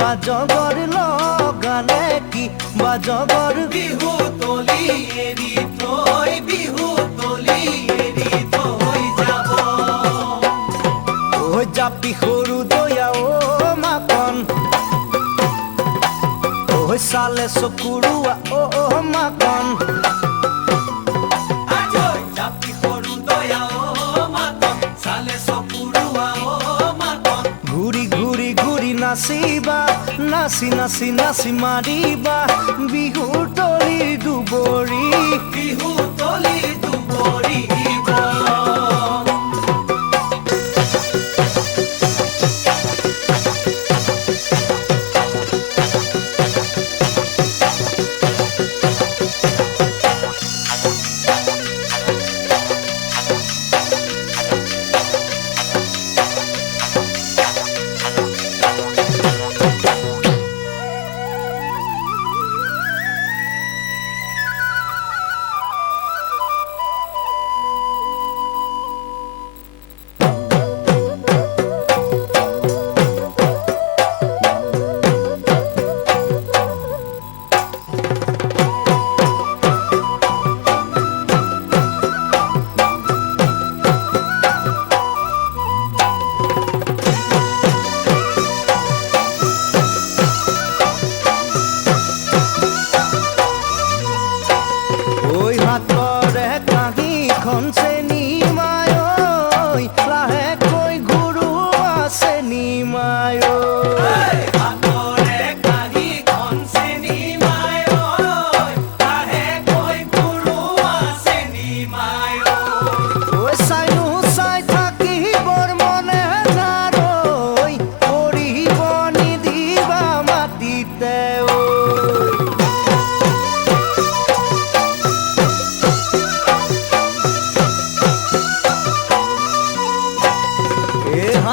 বাজগৰ লগালে কি বাজগৰ বিহু তলি এৰি থৈ বিহু তলি এৰি থৈ যাব ঐ জাপি সৰু দয়া ও মাকন ঐ চালে চকুৰুৱা ও মাকন নাচিবা নাচি নাচি নাচি মাৰিবা বিহুৰ তলি দুবৰি বিহু তলি দুবৰি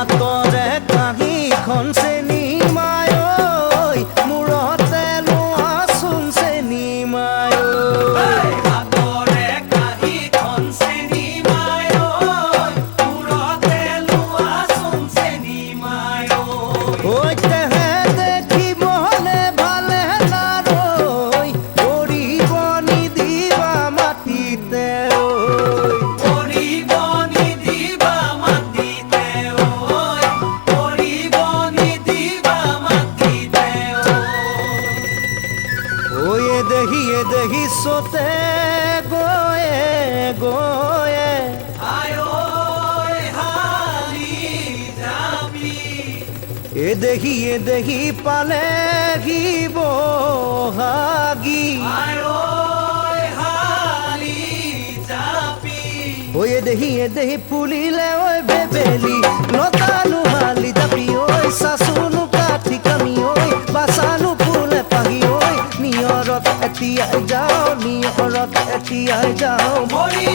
হাতৰে কাঁহীখন চেনি মায় মূৰতে লোৱাচোন চেনি মায় হাতৰে কাঁহীখন চেনি মায় মূৰতে লোৱাচোন চেনি মায় ঐ তেহে দেখিবলে ভালে নাৰৈ কৰিব নিদিবা মাটিতে দেহি সোতে গয়ে গয়ে আয় হালি যাবি এ দেহি পালেহি বহাগি আয় হালি যাবি ঐ এ দেহি ফুলিলে ঐ বেবেলি নতানো হালি যাবি ঐ চাচুনো কাঠি কামি ঐ বাচানো ফুলে পাহি ঐ নিয়ৰত এতিয়াই যাওঁ নিয়ৰত এতিয়াই যাওঁ মৰি